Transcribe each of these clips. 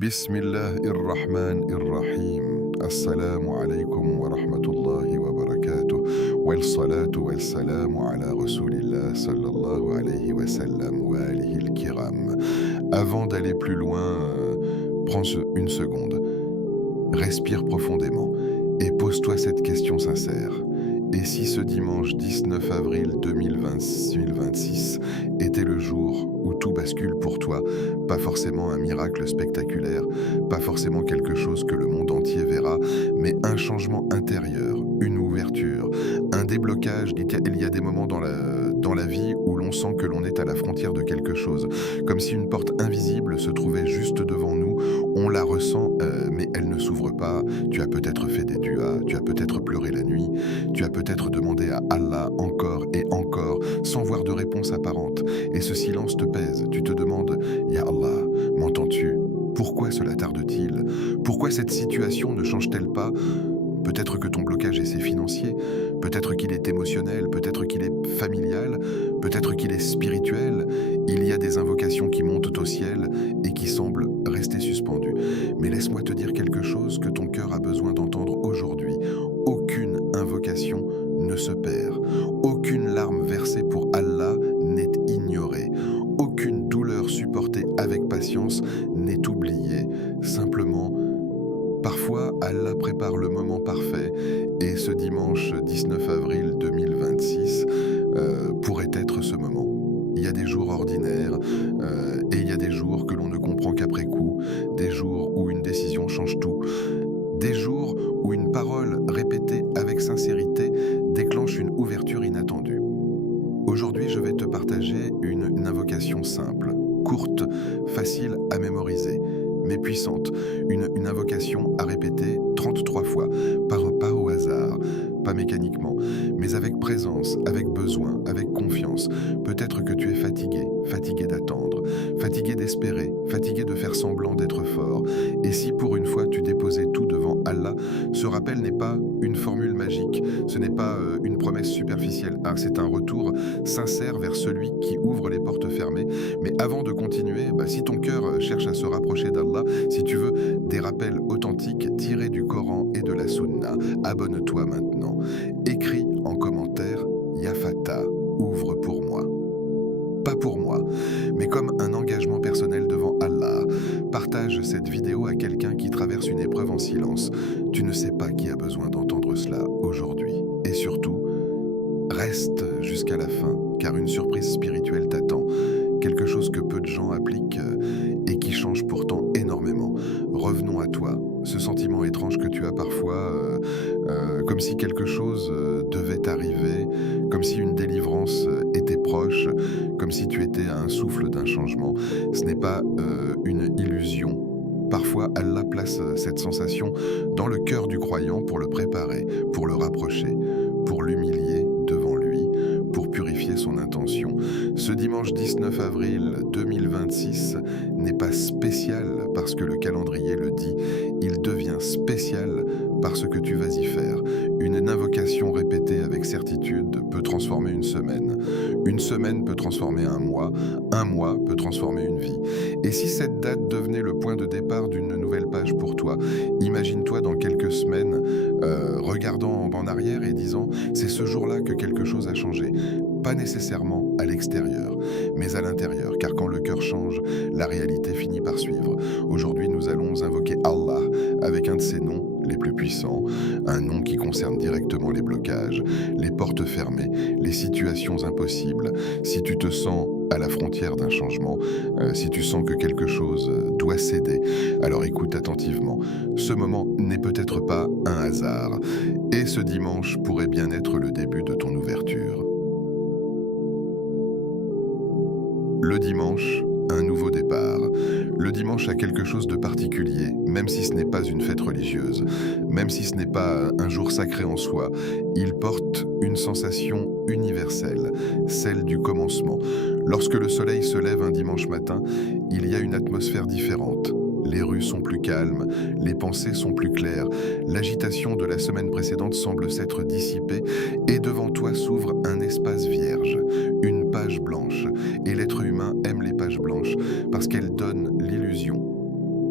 Bismillah ir-Rahman ir-Rahim. Assalamu alaikum wa rahmatullahi wa barakatuh. Wal salatu wal salamu ala Rasulillah sallallahu alayhi wa sallam wa alihi al-kiram. Avant d'aller plus loin, prends une seconde. Respire profondément et pose-toi cette question sincère. Et si ce dimanche 19 avril 2026 était le jour où tout bascule pour toi, pas forcément un miracle spectaculaire, pas forcément quelque chose que le monde entier verra, mais un changement intérieur, une ouverture, un déblocage. Il y a des moments dans la vie où l'on sent que l'on est à la frontière de quelque chose, comme si une porte invisible se trouvait juste devant nous, on la ressent, mais elle ne s'ouvre pas. Tu as peut-être fait des duas, tu as peut-être pleuré la nuit, tu as peut-être demandé à Allah encore et encore, sans voir de réponse apparente. Et ce silence te pèse. Tu te demandes, Ya Allah, m'entends-tu? Pourquoi cela tarde-t-il? Pourquoi cette situation ne change-t-elle pas? Peut-être que ton blocage est financier, peut-être qu'il est émotionnel, peut-être qu'il est familial, peut-être qu'il est spirituel. Il y a des invocations qui montent au ciel et qui semblent rester suspendues. Mais laisse-moi te dire quelque chose que ton cœur a besoin d'entendre aujourd'hui. Aucune invocation ne se perd. Aucune larme versée pour Allah n'est ignorée. Aucune douleur supportée avec patience n'est oubliée. Simplement, parfois, Allah prépare le moment parfait et ce dimanche 19 avril 2026 pourrait être ce moment. Il y a des jours ordinaires et il y a des jours que l'on ne comprend qu'après coup, des jours où une décision change tout, des jours où une parole répétée avec sincérité déclenche une ouverture inattendue. Aujourd'hui, je vais te partager une invocation simple, courte, facile à mémoriser, mais puissante. Une invocation à répéter 33 fois, pas au hasard, pas mécaniquement, mais avec présence, avec besoin, avec confiance. Peut-être que tu es fatigué d'attendre, fatigué d'espérer, fatigué de faire semblant d'être fort. Et si pour une fois tu déposais tout devant Allah, ce rappel n'est pas une formule magique, ce n'est pas une promesse superficielle, c'est un retour sincère vers celui qui ouvre les portes fermées. Mais avant de continuer, si ton cœur cherche à se rapprocher d'Allah, si tu veux des rappels authentiques tirés du Coran et de la Sunna, abonne-toi maintenant. Écris en commentaire Ya Fatah, ouvre pour moi. Pas pour moi, mais comme un engagement personnel devant Allah. Partage cette vidéo à quelqu'un qui traverse une épreuve en silence. Tu ne sais pas qui a besoin d'entendre cela aujourd'hui. Et surtout, reste jusqu'à la fin, car une surprise spirituelle t'attend. Quelque chose que peu de gens appliquent et qui change pourtant énormément. Revenons à toi, ce sentiment étrange que tu as parfois, comme si quelque chose devait arriver, comme si une délivrance était proche, comme si tu étais à un souffle d'un changement. Ce n'est pas une illusion. Parfois, Allah place cette sensation dans le cœur du croyant pour le préparer, pour le rapprocher, pour l'humilier devant lui, pour purifier son intention. Ce dimanche 19 avril 2026 n'est pas spécial parce que le calendrier le dit, il devient spécial parce que tu vas y faire. Une invocation répétée avec certitude peut transformer une semaine peut transformer un mois peut transformer une vie. Et si cette date devenait le point de départ d'une nouvelle page pour toi, imagine-toi dans quelques semaines regardant en arrière et disant « c'est ce jour-là que quelque chose a changé ». Pas nécessairement à l'extérieur, mais à l'intérieur, car quand le cœur change, la réalité finit par suivre. Aujourd'hui, nous allons invoquer Allah avec un de ses noms les plus puissants, un nom qui concerne directement les blocages, les portes fermées, les situations impossibles. Si tu te sens à la frontière d'un changement, si tu sens que quelque chose doit céder, alors écoute attentivement. Ce moment n'est peut-être pas un hasard, et ce dimanche pourrait bien être le début de ton ouverture. Le dimanche, un nouveau départ. Le dimanche a quelque chose de particulier, même si ce n'est pas une fête religieuse, même si ce n'est pas un jour sacré en soi. Il porte une sensation universelle, celle du commencement. Lorsque le soleil se lève un dimanche matin, il y a une atmosphère différente. Les rues sont plus calmes, les pensées sont plus claires, l'agitation de la semaine précédente semble s'être dissipée et devant toi s'ouvre un espace vierge, une page blanche. Et l'être humain aime les pages blanches parce qu'elles donnent l'illusion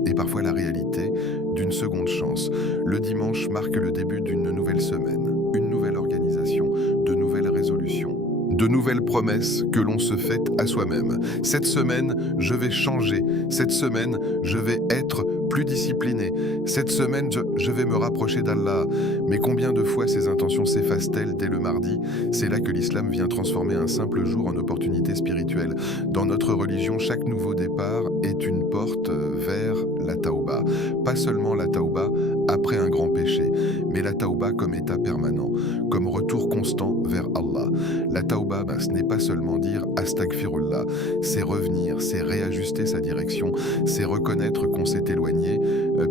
et parfois la réalité d'une seconde chance. Le dimanche marque le début d'une nouvelle semaine, une nouvelle organisation, de nouvelles résolutions, de nouvelles promesses que l'on se fait à soi-même. Cette semaine, je vais changer. Cette semaine, je vais être plus discipliné. Cette semaine, je vais me rapprocher d'Allah. Mais combien de fois ces intentions s'effacent-elles dès le mardi? C'est là que l'islam vient transformer un simple jour en opportunité spirituelle. Dans notre religion, chaque nouveau départ est une porte vers la taouba. Pas seulement la taouba après un grand péché, mais la taouba comme état permanent, comme retour constant vers Allah. La taouba, ce n'est pas seulement dire astaghfirullah, c'est revenir, c'est réajuster sa direction, c'est reconnaître qu'on s'est éloigné,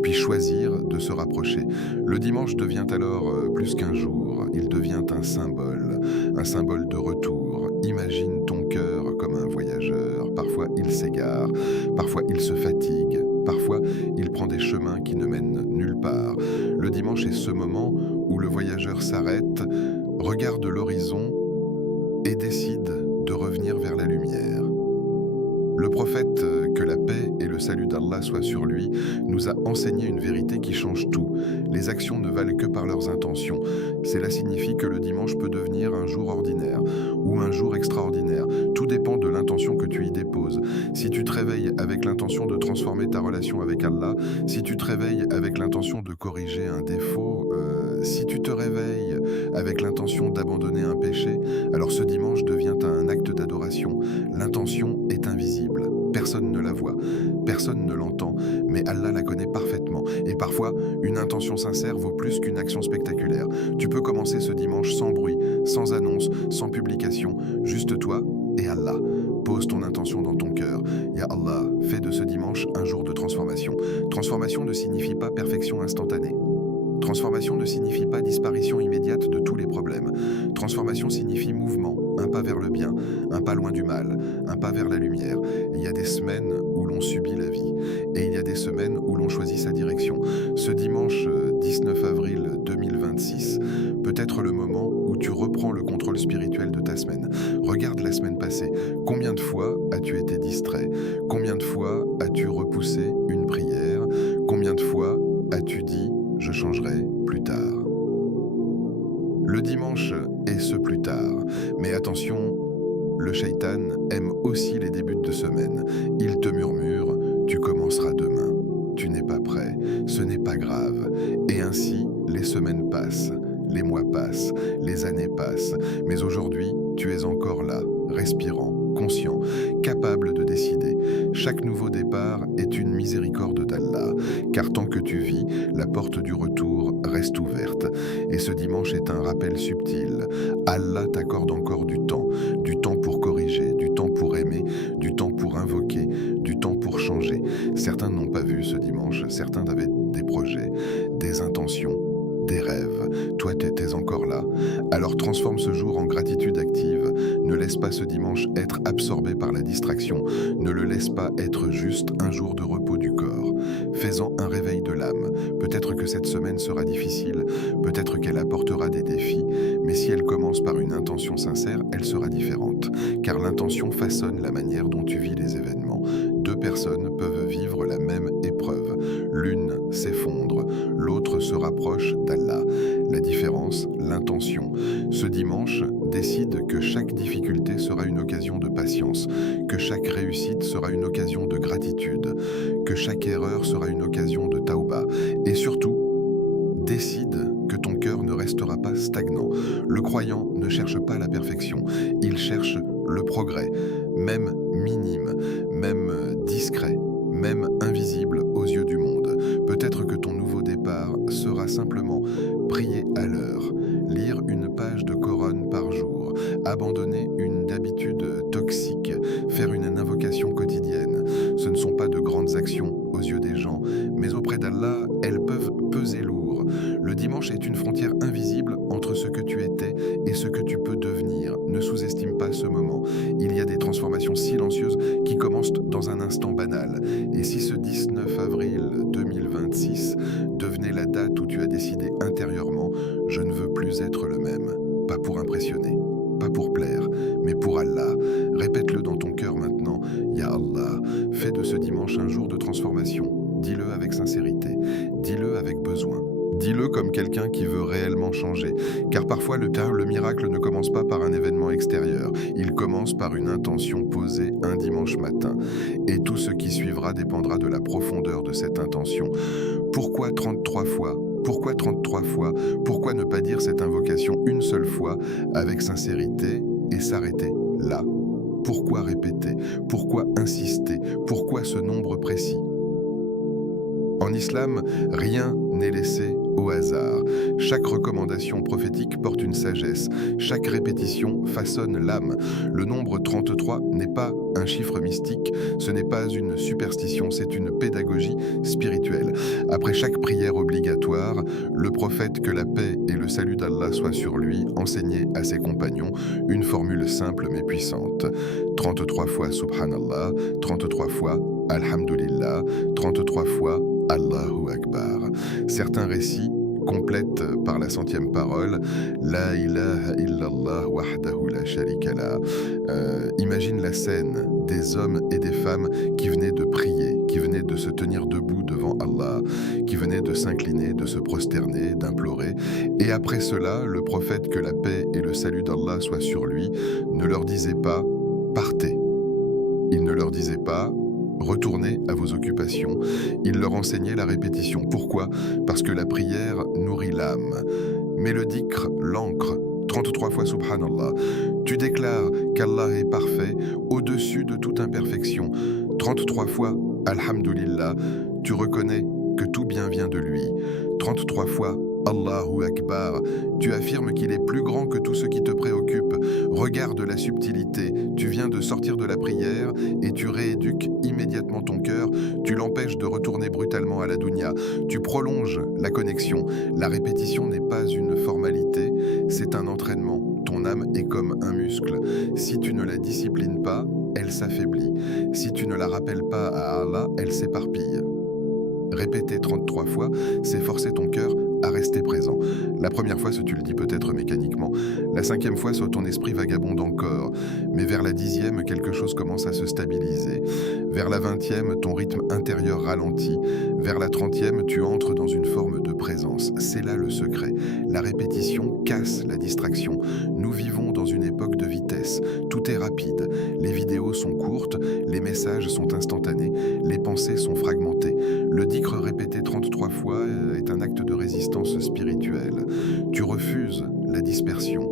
puis choisir de se rapprocher. Le dimanche devient alors plus qu'un jour, il devient un symbole de retour. Imagine ton cœur comme un voyageur. Parfois il s'égare, parfois il se fatigue, parfois il prend des chemins qui ne mènent nulle part. Le dimanche est ce moment où le voyageur s'arrête, regarde l'horizon et décide de revenir vers la lumière. Le prophète, que la paix et le salut d'Allah soient sur lui, nous a enseigné une vérité qui change tout. Les actions ne valent que par leurs intentions. Cela signifie que le dimanche peut devenir un jour ordinaire ou un jour extraordinaire. Tout dépend de l'intention que tu y déposes. Si tu te réveilles avec l'intention de transformer ta relation avec Allah, si tu te réveilles avec l'intention de corriger un défaut, si tu te réveilles avec l'intention d'abandonner un péché, alors ce dimanche devient un acte d'adoration. L'intention est invisible, personne ne la voit, personne ne l'entend, mais Allah la connaît parfaitement. Et parfois, une intention sincère vaut plus qu'une action spectaculaire. Tu peux commencer ce dimanche sans bruit, sans annonce, sans publication, juste toi et Allah. Pose ton intention dans ton cœur. Ya Allah, fais de ce dimanche un jour de transformation. Transformation ne signifie pas perfection instantanée. Transformation ne signifie pas disparition immédiate de tous les problèmes. Transformation signifie mouvement, un pas vers le bien, un pas loin du mal, un pas vers la lumière. Il y a des semaines où l'on subit la vie et il y a des semaines où l'on choisit sa direction. Ce dimanche 19 avril 2026 peut être le moment où tu reprends le contrôle spirituel de ta semaine. Regarde la semaine passée. Combien de fois as-tu été distrait? Combien de fois as-tu repoussé une prière? Combien de fois as-tu dit « je changerai plus tard ». Le dimanche est ce plus tard, mais attention, le shaitan aime aussi les débuts de semaine. Il te murmure « tu commenceras demain ». Tu n'es pas prêt, ce n'est pas grave. Et ainsi, les semaines passent, les mois passent, les années passent. Mais aujourd'hui, tu es encore là, respirant, conscient, capable de décider. Chaque nouveau départ est une miséricorde d'Allah, car tant que tu vis, la porte du retour reste ouverte. Et ce dimanche est un rappel subtil. Allah t'accorde encore du temps pour corriger, du temps pour aimer, du temps pour invoquer, du temps pour changer. Certains n'ont pas vu ce dimanche, certains avaient des projets, des intentions, des rêves. Toi, t'es encore là. Alors transforme ce jour en gratitude active. Ne laisse pas ce dimanche être absorbé par la distraction. Ne le laisse pas être juste un jour de repos du corps. Fais-en un réveil de l'âme. Peut-être que cette semaine sera difficile, peut-être qu'elle apportera des défis, mais si elle commence par une intention sincère, elle sera différente. Car l'intention façonne la manière dont tu vis les événements. Deux personnes peuvent vivre la même épreuve. L'une s'effondre, l'autre se rapproche d'Allah. La différence, l'intention. Ce dimanche, décide que chaque difficulté sera une occasion de patience, que chaque réussite sera une occasion de gratitude, que chaque erreur sera une occasion de taouba. Et surtout, décide que ton cœur ne restera pas stagnant. Le croyant ne cherche pas la perfection, il cherche le progrès, même minime, même discret, même invisible aux yeux du monde. Peut-être que ton nouveau départ sera simplement prier à l'heure, lire une page de Coran par jour, abandonner une habitude toxique, faire une invocation quotidienne. Ce ne sont pas de grandes actions aux yeux des gens, mais auprès d'Allah, elles peuvent peser lourd. Le dimanche est une frontière invisible entre ce que tu étais et ce que tu peux devenir. Ne sous-estime pas ce moment. Il y a des transformations silencieuses qui commencent dans un instant banal. Et si ce 19 avril 2026 devenait la date où tu as décidé intérieurement « Je ne veux plus être le même », pas pour impressionner, pas pour plaire, mais pour Allah. Répète-le dans ton cœur maintenant. Ya Allah, fais de ce dimanche un jour de transformation. Dis-le sincérité. Dis-le avec besoin. Dis-le comme quelqu'un qui veut réellement changer. Car parfois, le miracle ne commence pas par un événement extérieur. Il commence par une intention posée un dimanche matin. Et tout ce qui suivra dépendra de la profondeur de cette intention. Pourquoi 33 fois ? Pourquoi 33 fois ? Pourquoi ne pas dire cette invocation une seule fois avec sincérité et s'arrêter là ? Pourquoi répéter ? Pourquoi insister ? Pourquoi ce nombre précis ? En islam, rien n'est laissé au hasard. Chaque recommandation prophétique porte une sagesse. Chaque répétition façonne l'âme. Le nombre 33 n'est pas un chiffre mystique, ce n'est pas une superstition, c'est une pédagogie spirituelle. Après chaque prière obligatoire, le prophète, que la paix et le salut d'Allah soient sur lui, enseignait à ses compagnons une formule simple mais puissante. 33 fois Subhanallah, 33 fois Alhamdulillah, 33 fois Allahu Akbar. Certains récits complètent par la 100e parole La ilaha illallah wahdahu la sharika la. Imagine la scène des hommes et des femmes qui venaient de prier, qui venaient de se tenir debout devant Allah, qui venaient de s'incliner, de se prosterner, d'implorer. Et après cela, le prophète, que la paix et le salut d'Allah soient sur lui, ne leur disait pas « partez ». Il ne leur disait pas retournez à vos occupations. Il leur enseignait la répétition. Pourquoi ? Parce que la prière nourrit l'âme. Mais le dhikr l'ancre. 33 fois Subhanallah. Tu déclares qu'Allah est parfait, au-dessus de toute imperfection. 33 fois Alhamdulillah. Tu reconnais que tout bien vient de lui. 33 fois Allahu Akbar. Tu affirmes qu'il est plus grand que tout ce qui te préoccupe. Regarde la subtilité. Tu viens de sortir de la prière et tu rééduques immédiatement ton cœur. Tu l'empêches de retourner brutalement à la dunya. Tu prolonges la connexion. La répétition n'est pas une formalité, c'est un entraînement. Ton âme est comme un muscle. Si tu ne la disciplines pas, elle s'affaiblit. Si tu ne la rappelles pas à Allah, elle s'éparpille. Répéter 33 fois, c'est forcer ton cœur à rester présent. La première fois, tu le dis peut-être mécaniquement. La 5e fois, ton esprit vagabonde encore. Mais vers la 10e, quelque chose commence à se stabiliser. Vers la 20e, ton rythme intérieur ralentit. Vers la 30e, tu entres dans une forme de présence. C'est là le secret. La répétition casse la distraction. Nous vivons dans une époque de vitesse. Tout est rapide. Les vidéos sont courtes, les messages sont instantanés, les pensées sont fragmentées. Le dhikr répété 33 fois est un acte de résistance spirituelle. Tu refuses la dispersion,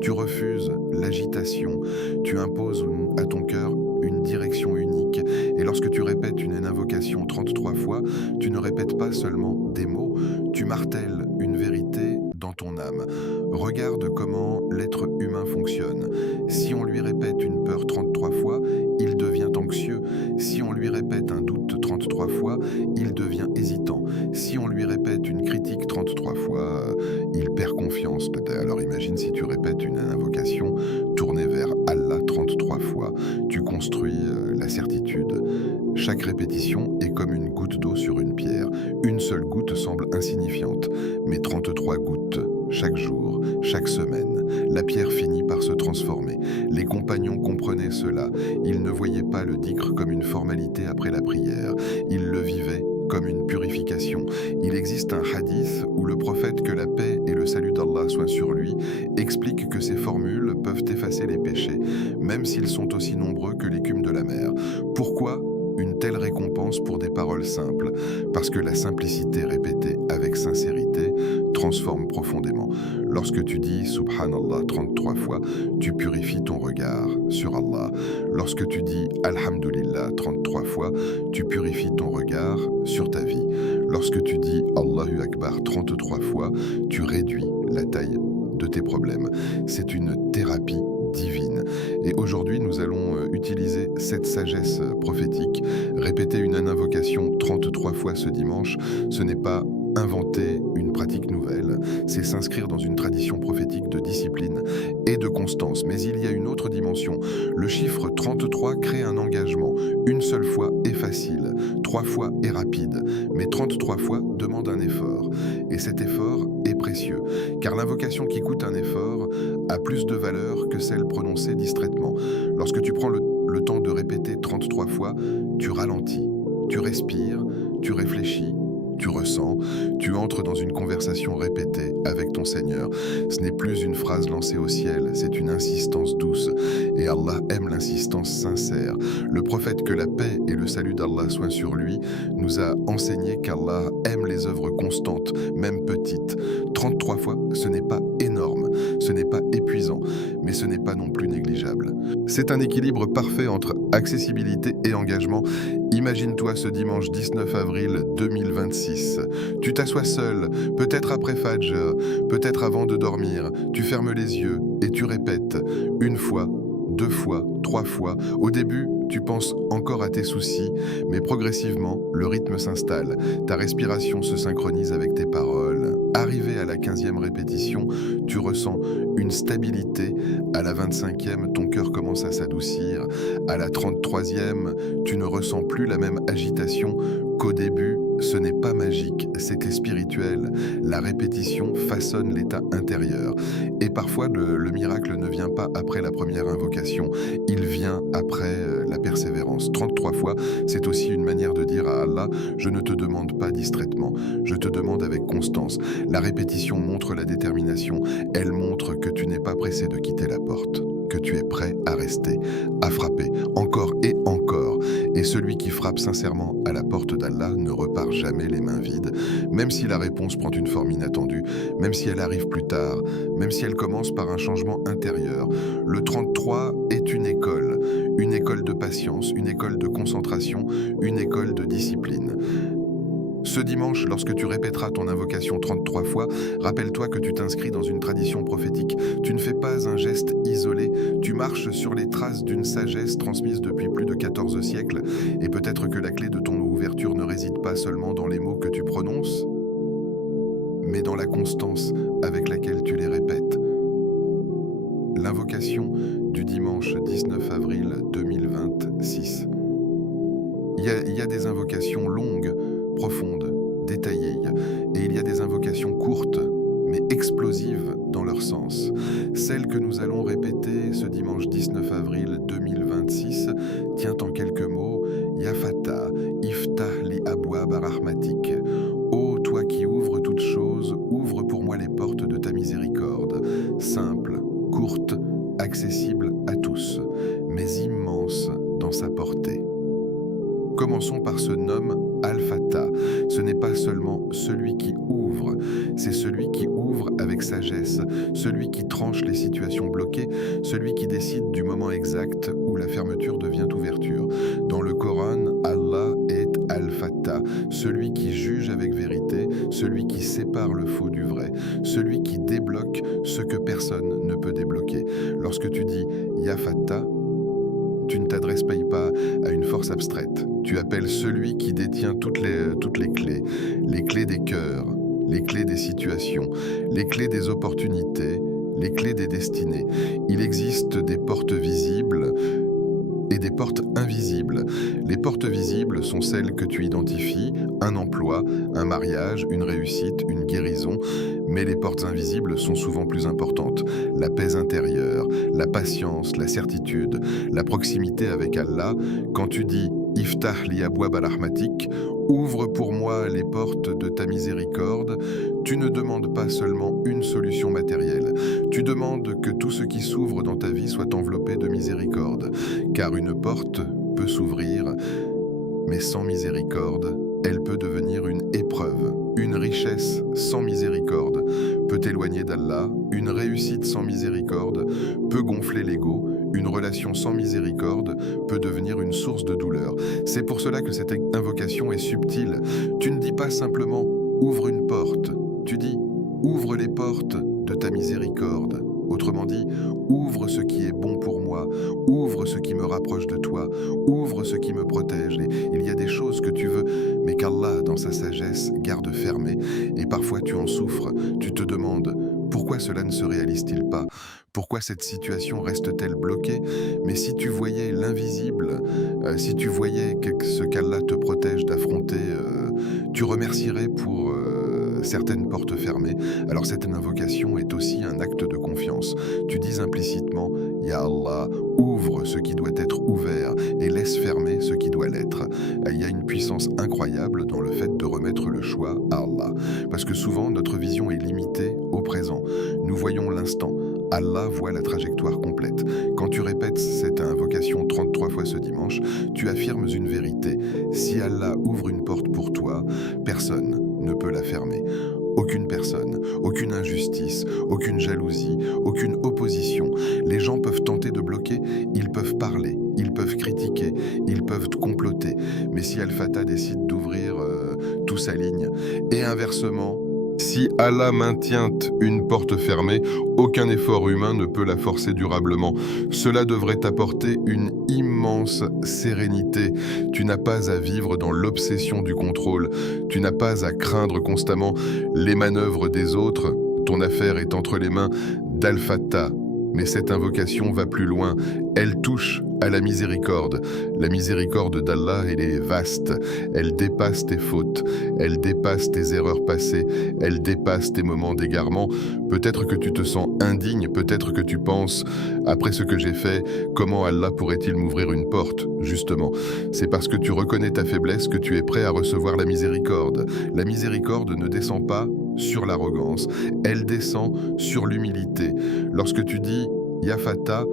tu refuses l'agitation, tu imposes à ton cœur une direction unique. Et lorsque tu répètes une invocation 33 fois, tu ne répètes pas seulement des mots, tu martèles une vérité dans ton âme. Regarde comment l'être humain fonctionne. Si on lui répète une peur 33 fois, il devient anxieux. Si on lui répète un doute 33 fois, il devient hésitant. Si on lui répète une critique 33 fois, il perd confiance. Alors imagine si tu répètes une invocation tournée vers Allah 33 fois. Tu construis la certitude. Chaque répétition est comme une goutte d'eau sur une pierre. Une seule goutte semble insignifiante, mais 33 gouttes chaque jour, chaque semaine, la pierre finit par se transformer. Les compagnons comprenaient cela. Ils ne voyaient pas le dhikr comme une formalité après la prière. Ils le vivaient comme une purification. Il existe un hadith où le prophète, que la paix et le salut d'Allah soient sur lui, explique que ces formules peuvent effacer les péchés, même s'ils sont aussi nombreux que l'écume de la mer. Pourquoi une telle récompense pour des paroles simples? Parce que la simplicité répétée avec sincérité transforme profondément. Lorsque tu dis Subhanallah 33 fois, tu purifies ton regard sur Allah. Lorsque tu dis Alhamdulillah 33 fois, tu purifies ton regard sur ta vie. Lorsque tu dis Allahu Akbar 33 fois, tu réduis la taille de tes problèmes. C'est une thérapie divine. Et aujourd'hui, nous allons utiliser cette sagesse prophétique. Répéter une invocation 33 fois ce dimanche, ce n'est pas inventer une pratique nouvelle, c'est s'inscrire dans une tradition prophétique de discipline et de constance. Mais il y a une autre dimension. Le chiffre 33 crée un engagement. Une seule fois est facile, 3 fois est rapide, mais 33 fois demande un effort. Et cet effort est précieux, car l'invocation qui coûte un effort a plus de valeur que celle prononcée distraitement. Lorsque tu prends le temps de répéter 33 fois, tu ralentis, tu respires, tu réfléchis, ressens, tu entres dans une conversation répétée avec ton Seigneur. Ce n'est plus une phrase lancée au ciel, c'est une insistance douce. Et Allah aime l'insistance sincère. Le prophète, que la paix et le salut d'Allah soient sur lui, nous a enseigné qu'Allah aime les œuvres constantes, même petites. 33 fois, ce n'est pas énorme, ce n'est pas épuisant, mais ce n'est pas non plus négligeable. C'est un équilibre parfait entre accessibilité et engagement. Imagine-toi ce dimanche 19 avril 2026. Tu t'assois seul, peut-être après Fajr, peut-être avant de dormir. Tu fermes les yeux et tu répètes une fois, deux fois, trois fois. Au début, tu penses encore à tes soucis, mais progressivement, le rythme s'installe. Ta respiration se synchronise avec tes paroles. Arrivé à la 15e répétition, tu ressens une stabilité. À la 25e, ton cœur commence à s'adoucir. À la 33e, tu ne ressens plus la même agitation qu'au début. Ce n'est pas magique, c'était spirituel. La répétition façonne l'état intérieur. Et parfois, le miracle ne vient pas après la première invocation, il vient après la persévérance. 33 fois, c'est aussi une manière de dire à Allah, je ne te demande pas distraitement, je te demande avec constance. La répétition montre la détermination, elle montre que tu n'es pas pressé de quitter la porte, que tu es prêt à rester, à frapper, encore et encore. Et celui qui frappe sincèrement à la porte d'Allah ne repart jamais les mains vides, même si la réponse prend une forme inattendue, même si elle arrive plus tard, même si elle commence par un changement intérieur. Le 33 est une école de patience, une école de concentration, une école de discipline. Ce dimanche, lorsque tu répéteras ton invocation 33 fois, rappelle-toi que tu t'inscris dans une tradition prophétique. Tu ne fais pas un geste isolé, tu marches sur les traces d'une sagesse transmise depuis plus de 14 siècles. Et peut-être que la clé de ton ouverture ne réside pas seulement dans les mots que tu prononces, mais dans la constance avec laquelle tu les répètes. L'invocation du dimanche 19 avril 2026. Il y a des invocations longues, profondes, détaillées, et il y a des invocations courtes, mais explosives dans leur sens. Celle que nous allons répéter ce dimanche 19 avril 2026 tient en quelques mots « Ya Fata, iftah li abwab rahmatik » « Ô toi qui ouvres toutes choses, ouvre pour moi les portes de ta miséricorde » Simple, courte, accessible à tous, mais immense dans sa portée. Commençons par ce nom Al-Fatah. Ce n'est pas seulement celui qui ouvre, c'est celui qui ouvre avec sagesse, celui qui tranche les situations bloquées, celui qui décide du moment exact où la fermeture devient ouverture. Dans le Coran, Allah est Al-Fatah, celui qui juge avec vérité, celui qui sépare le faux du vrai, celui qui débloque ce que personne ne peut débloquer. Lorsque tu dis Ya Fatah, tu ne t'adresses pas à une force abstraite. Tu appelles celui qui détient toutes les clés des cœurs, les clés des situations, les clés des opportunités, les clés des destinées. Il existe des portes visibles et des portes invisibles. Les portes visibles sont celles que tu identifies, un emploi, un mariage, une réussite, une guérison, mais les portes invisibles sont souvent plus importantes. La paix intérieure, la patience, la certitude, la proximité avec Allah. Quand tu dis « Iftah li abwab al-rahmatik » ouvre pour moi les portes de ta miséricorde, tu ne demandes pas seulement une solution matérielle, tu demandes que tout ce qui s'ouvre dans ta vie soit enveloppé de miséricorde, car une porte peut s'ouvrir, mais sans miséricorde, elle peut devenir une épreuve. Une richesse sans miséricorde peut t'éloigner d'Allah, une réussite sans miséricorde peut gonfler l'ego, une relation sans miséricorde peut devenir une source de douleur. C'est pour cela que cette invocation est subtile. Tu ne dis pas simplement « ouvre une porte », tu dis « ouvre les portes de ta miséricorde ». Autrement dit, ouvre ce qui est bon pour moi, ouvre ce qui me rapproche de toi, ouvre ce qui me protège. Et il y a des choses que tu veux, mais qu'Allah, dans sa sagesse, garde fermées. Et parfois tu en souffres, tu te demandes pourquoi cela ne se réalise-t-il pas? Pourquoi cette situation reste-t-elle bloquée? Mais si tu voyais l'invisible, si tu voyais ce qu'Allah te protège d'affronter, tu remercierais pour certaines portes fermées, alors cette invocation est aussi un acte de confiance. Tu dis implicitement « Ya Allah, ouvre ce qui doit être ouvert et laisse fermer ce qui doit l'être ». Il y a une puissance incroyable dans le fait de remettre le choix à Allah. Parce que souvent, notre vision est limitée au présent. Nous voyons l'instant. Allah voit la trajectoire complète. Quand tu répètes cette invocation 33 fois ce dimanche, tu affirmes une vérité. Si Allah ouvre une porte pour toi, personne ne peut la fermer. Aucune personne, aucune injustice, aucune jalousie, aucune opposition. Les gens peuvent tenter de bloquer, ils peuvent parler, ils peuvent critiquer, ils peuvent comploter. Mais si Al-Fatah décide d'ouvrir, tout s'aligne. Et inversement, si Allah maintient une porte fermée, aucun effort humain ne peut la forcer durablement. Cela devrait t'apporter une immense sérénité. Tu n'as pas à vivre dans l'obsession du contrôle. Tu n'as pas à craindre constamment les manœuvres des autres. Ton affaire est entre les mains d'Al-Fatah. Mais cette invocation va plus loin. Elle touche à la miséricorde. La miséricorde d'Allah, elle est vaste. Elle dépasse tes fautes. Elle dépasse tes erreurs passées. Elle dépasse tes moments d'égarement. Peut-être que tu te sens indigne. Peut-être que tu penses, après ce que j'ai fait, comment Allah pourrait-il m'ouvrir une porte? Justement, c'est parce que tu reconnais ta faiblesse que tu es prêt à recevoir la miséricorde. La miséricorde ne descend pas sur l'arrogance. Elle descend sur l'humilité. Lorsque tu dis « Ya Fatah »,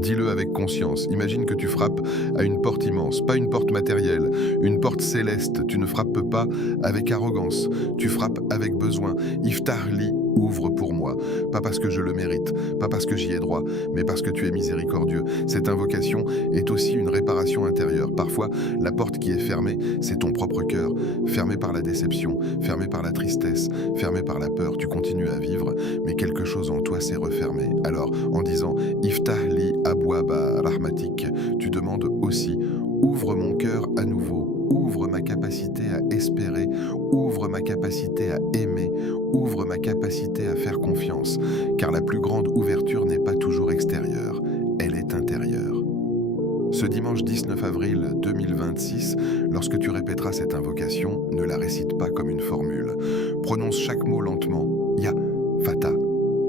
dis-le avec conscience. Imagine que tu frappes à une porte immense, pas une porte matérielle, une porte céleste. Tu ne frappes pas avec arrogance, tu frappes avec besoin. Iftah li, ouvre pour moi. Pas parce que je le mérite, pas parce que j'y ai droit, mais parce que tu es miséricordieux. Cette invocation est aussi une réparation intérieure. Parfois, la porte qui est fermée, c'est ton propre cœur, fermé par la déception, fermé par la tristesse, fermé par la peur. Tu continues à vivre, mais quelque chose en toi s'est refermé. Alors, en disant « Iftah li abwaba rahmatik », tu demandes aussi « Ouvre mon cœur à nouveau, ouvre ma capacité à espérer, ouvre ma capacité à aimer, ouvre ma capacité à faire confiance, car la plus grande ouverture n'est pas toujours extérieure, elle est intérieure. » Ce dimanche 19 avril 2026, lorsque tu répéteras cette invocation, ne la récite pas comme une formule. Prononce chaque mot lentement. Ya, Fatah.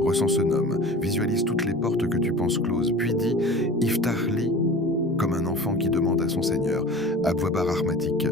Ressens ce nom, visualise toutes les portes que tu penses closes, puis dis « Iftah li » comme un enfant qui demande à son Seigneur « Abwaba rahmatik »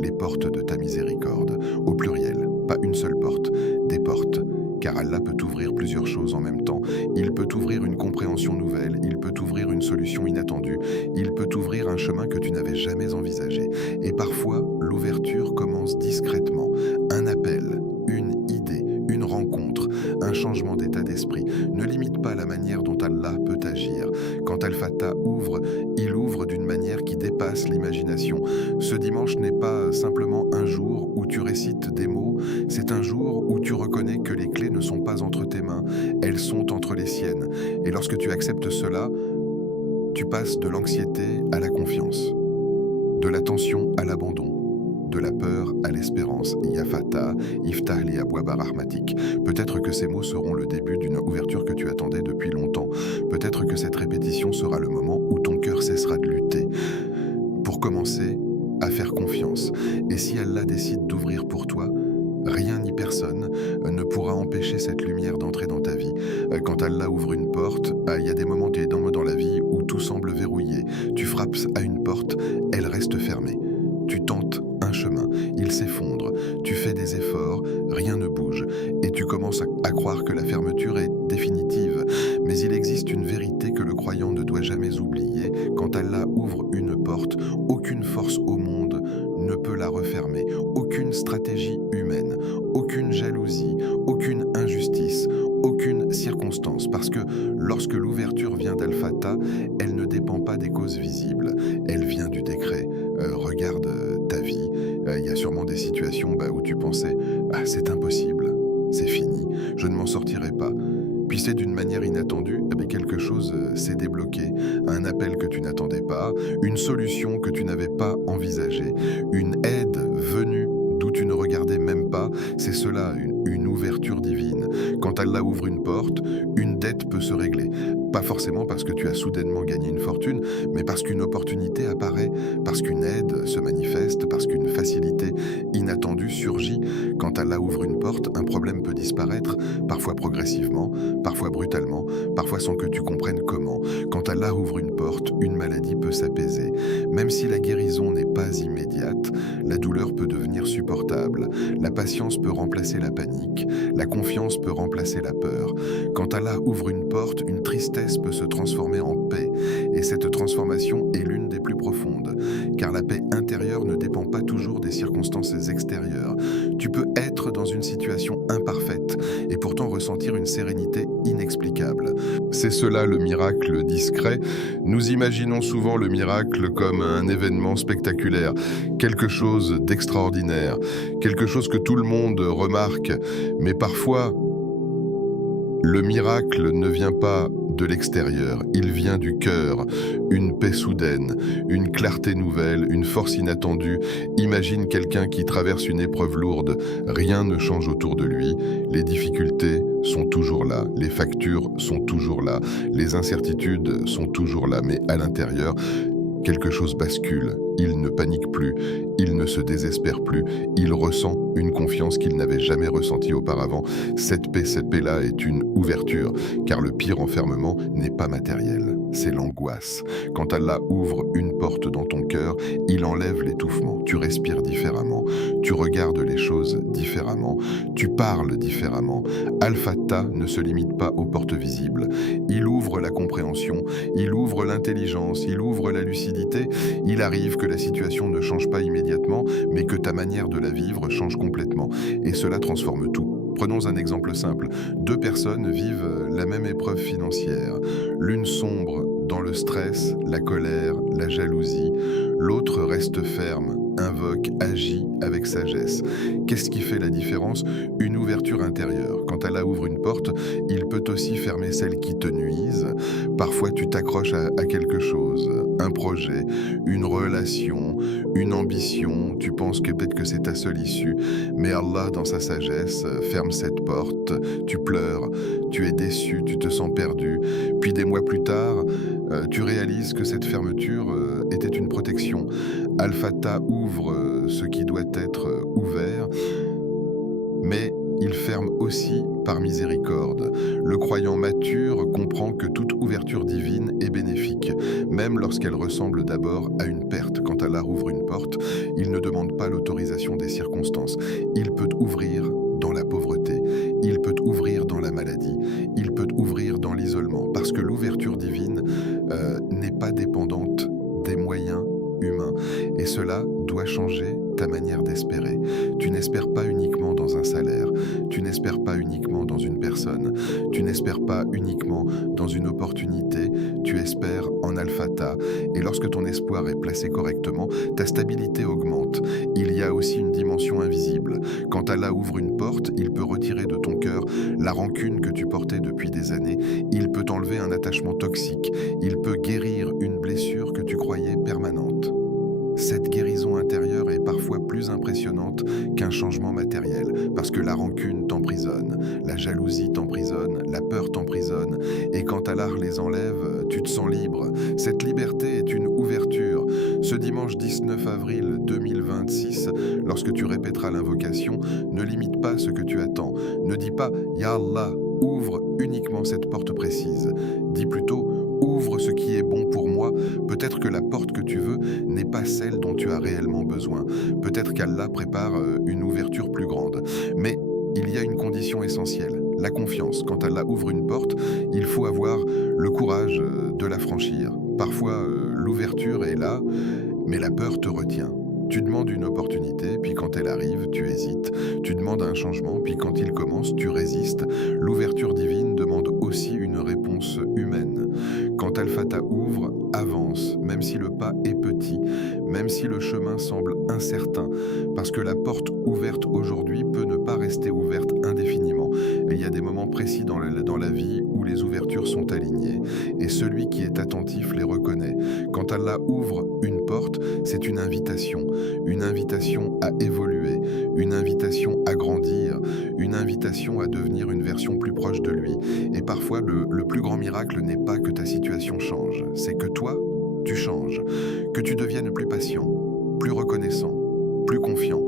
les portes de ta miséricorde, au pluriel, pas une seule porte, des portes, car Allah peut t'ouvrir plusieurs choses en même temps. Il peut t'ouvrir une compréhension nouvelle, il peut t'ouvrir une solution inattendue, il peut t'ouvrir un chemin que tu n'avais jamais envisagé. Et parfois, l'ouverture commence discrètement, un appel, une idée, une rencontre, un changement d'état d'esprit. Ne limite pas la manière dont Allah peut agir. Quand Al-Fatah ouvre, il ouvre d'une manière qui dépasse l'imagination. Ce dimanche n'est pas simplement un jour où tu récites des mots, c'est un jour où tu reconnais que les clés ne sont pas entre tes mains, elles sont entre les siennes. Et lorsque tu acceptes cela, tu passes de l'anxiété à la confiance, de l'attention à l'abandon, de la peur à l'espérance. Ya Fatah, Iftah li abwaba rahmatik. Peut-être que ces mots seront le début d'une ouverture que tu attendais depuis longtemps. Peut-être que cette répétition sera le moment où ton cœur cessera de lutter. Pour commencer à faire confiance. Et si Allah décide d'ouvrir pour toi, rien ni personne ne pourra empêcher cette lumière d'entrer dans ta vie. Quand Allah ouvre une porte, il y a des moments dans la vie où tout semble verrouillé. Tu frappes à une porte, elle reste fermée. Tu tentes un chemin, il s'effondre, tu fais des efforts, rien ne bouge, et tu commences à croire que la fermeture est définitive. Mais il existe une vérité que le croyant ne doit jamais oublier. Quand Allah ouvre une porte, aucune force au monde ne peut la refermer, aucune stratégie humaine, aucune jalousie, aucune injustice, aucune circonstance, parce que lorsque l'ouverture vient d'Al-Fatah, elle ne dépend pas des causes visibles, elle vient du décret. Regarde ta vie, il y a sûrement des situations où tu pensais « Ah, c'est impossible, c'est fini, je ne m'en sortirai pas ». Puis c'est d'une manière inattendue, quelque chose s'est débloqué, un appel que tu n'attendais pas, une solution que tu n'avais pas envisagée, une aide venue d'où tu ne regardais même pas, c'est cela, une ouverture divine. Quand Allah ouvre une porte, une dette peut se régler. Pas forcément parce que tu as soudainement gagné une fortune, mais parce qu'une opportunité apparaît, parce qu'une aide se manifeste, parce qu'une facilité inattendue surgit. Quand Allah ouvre une porte, un problème peut disparaître, parfois progressivement, parfois brutalement, parfois sans que tu comprennes comment. Quand Allah ouvre une porte, une maladie peut s'apaiser. Même si la guérison n'est pas immédiate, la douleur peut devenir supportable, la patience peut remplacer la panique, la confiance peut remplacer la peur. Quand Allah ouvre une porte, une tristesse peut se transformer en paix, et cette transformation est l'une des plus profondes, car la paix intérieure ne dépend pas toujours des circonstances extérieures. Tu peux être dans une situation imparfaite et pourtant ressentir une sérénité inexplicable. C'est cela le miracle discret. Nous imaginons souvent le miracle comme un événement spectaculaire, quelque chose d'extraordinaire, quelque chose que tout le monde remarque, mais parfois, le miracle ne vient pas de l'extérieur, il vient du cœur, une paix soudaine, une clarté nouvelle, une force inattendue. Imagine quelqu'un qui traverse une épreuve lourde, rien ne change autour de lui, les difficultés sont toujours là, les factures sont toujours là, les incertitudes sont toujours là, mais à l'intérieur, quelque chose bascule, il ne panique plus, il ne se désespère plus, il ressent une confiance qu'il n'avait jamais ressentie auparavant. Cette paix-là est une ouverture, car le pire enfermement n'est pas matériel, c'est l'angoisse. Quand Allah ouvre une porte dans ton cœur, il enlève l'étouffement, tu respires différemment, tu regardes les choses différemment, tu parles différemment. Al-Fattah ne se limite pas aux portes visibles, il ouvre la compréhension, il ouvre l'intelligence, il ouvre la lucidité. Il arrive que la situation ne change pas immédiatement, mais que ta manière de la vivre change complètement. Et cela transforme tout. Prenons un exemple simple. Deux personnes vivent la même épreuve financière. L'une sombre dans le stress, la colère, la jalousie. L'autre reste ferme, invoque, agit avec sagesse. Qu'est-ce qui fait la différence? Une ouverture intérieure. Quand Allah ouvre une porte, il peut aussi fermer celles qui te nuisent. Parfois, tu t'accroches à quelque chose, un projet, une relation, une ambition. Tu penses que peut-être que c'est ta seule issue, mais Allah, dans sa sagesse, ferme cette porte. Tu pleures, tu es déçu, tu te sens perdu. Puis des mois plus tard, tu réalises que cette fermeture était une protection. Al-Fattah ouvre ce qui doit être ouvert, mais il ferme aussi par miséricorde. Le croyant mature comprend que toute ouverture divine est bénéfique, même lorsqu'elle ressemble d'abord à une perte. Quand Allah ouvre une porte, il ne demande pas l'autorisation des circonstances. Il peut ouvrir dans la pauvreté, il peut ouvrir dans la maladie, il peut ouvrir dans l'isolement, parce que l'ouverture divine n'est pas dépendante des moyens humain. Et cela doit changer ta manière d'espérer. Tu n'espères pas uniquement dans un salaire, tu n'espères pas uniquement dans une personne, tu n'espères pas uniquement dans une opportunité, tu espères en Al-Fattah. Et lorsque ton espoir est placé correctement, ta stabilité augmente. Il y a aussi une dimension invisible. Quand Allah ouvre une porte, il peut retirer de ton cœur la rancune que tu portais depuis des années. Il peut enlever un attachement toxique. Il peut guérir une blessure que tu croyais permanente. Cette guérison intérieure est parfois plus impressionnante qu'un changement matériel, parce que la rancune t'emprisonne, la jalousie t'emprisonne, la peur t'emprisonne, et quand Allah les enlève, tu te sens libre. Cette liberté est une ouverture. Ce dimanche 19 avril 2026, lorsque tu répéteras l'invocation, ne limite pas ce que tu attends. Ne dis pas « Ya Allah », ouvre uniquement cette porte précise. Dis plutôt « Ouvre ce qui est bon pour moi ». Peut-être que la porte que tu veux n'est pas celle dont tu as réellement besoin. Peut-être qu'Allah prépare une ouverture plus grande. Mais il y a une condition essentielle, la confiance. Quand Allah ouvre une porte, il faut avoir le courage de la franchir. Parfois, l'ouverture est là, mais la peur te retient. Tu demandes une opportunité, puis quand elle arrive, tu hésites. Tu demandes un changement, puis quand il commence, tu résistes. L'ouverture divine demande aussi une réponse humaine. Quand Al-Fattah ouvre, avance, même si le pas est petit, même si le chemin semble incertain, parce que la porte ouverte aujourd'hui peut ne pas rester ouverte indéfiniment. Et il y a des moments précis dans la vie où les ouvertures sont alignées, et celui qui est attentif les reconnaît. Quand Allah ouvre une porte, c'est une invitation à évoluer, une invitation à grandir, une invitation à devenir une version plus proche de lui. Et parfois, le plus grand miracle n'est pas que ta situation change, c'est que toi, tu changes, que tu deviennes plus patient, plus reconnaissant, plus confiant,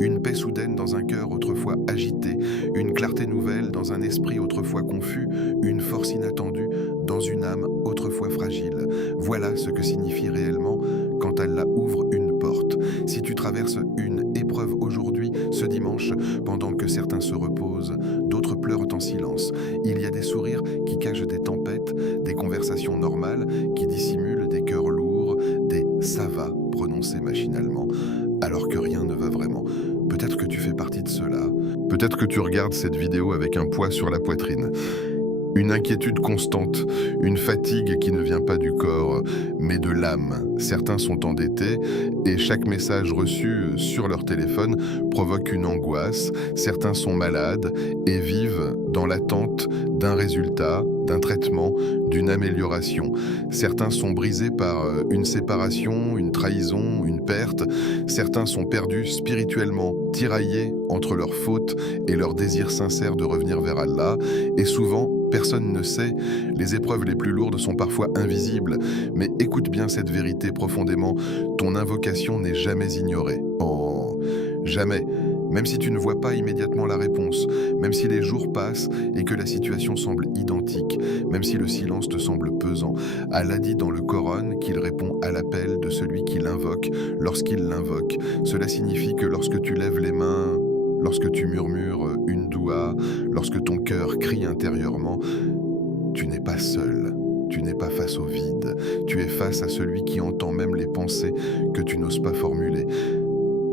une paix soudaine dans un cœur autrefois agité, une clarté nouvelle dans un esprit autrefois confus, une force inattendue dans une âme autrefois fragile. Voilà ce que signifie réellement quand Allah ouvre une porte. Si tu traverses une épreuve aujourd'hui, ce dimanche, pendant que certains se reposent, d'autres pleurent en silence, il y a des sourires qui cachent des tempêtes, des conversations normales qui dissimulent des cœurs lourds, des « ça va » prononcés machinalement, alors que rien ne va vraiment. Peut-être que tu fais partie de cela. Peut-être que tu regardes cette vidéo avec un poids sur la poitrine. Une inquiétude constante, une fatigue qui ne vient pas du corps, mais de l'âme. Certains sont endettés et chaque message reçu sur leur téléphone provoque une angoisse. Certains sont malades et vivent dans l'attente d'un résultat, d'un traitement, d'une amélioration. Certains sont brisés par une séparation, une trahison, une perte. Certains sont perdus spirituellement, tiraillés entre leurs fautes et leur désir sincère de revenir vers Allah. Et souvent, personne ne sait, les épreuves les plus lourdes sont parfois invisibles. Mais écoute bien cette vérité profondément, ton invocation n'est jamais ignorée. Oh, jamais. Même si tu ne vois pas immédiatement la réponse, même si les jours passent et que la situation semble identique, même si le silence te semble pesant, Allah dit dans le Coran qu'il répond à l'appel de celui qui l'invoque lorsqu'il l'invoque. Cela signifie que lorsque tu lèves les mains, lorsque tu murmures une doua, lorsque ton cœur crie intérieurement, tu n'es pas seul. Tu n'es pas face au vide. Tu es face à celui qui entend même les pensées que tu n'oses pas formuler.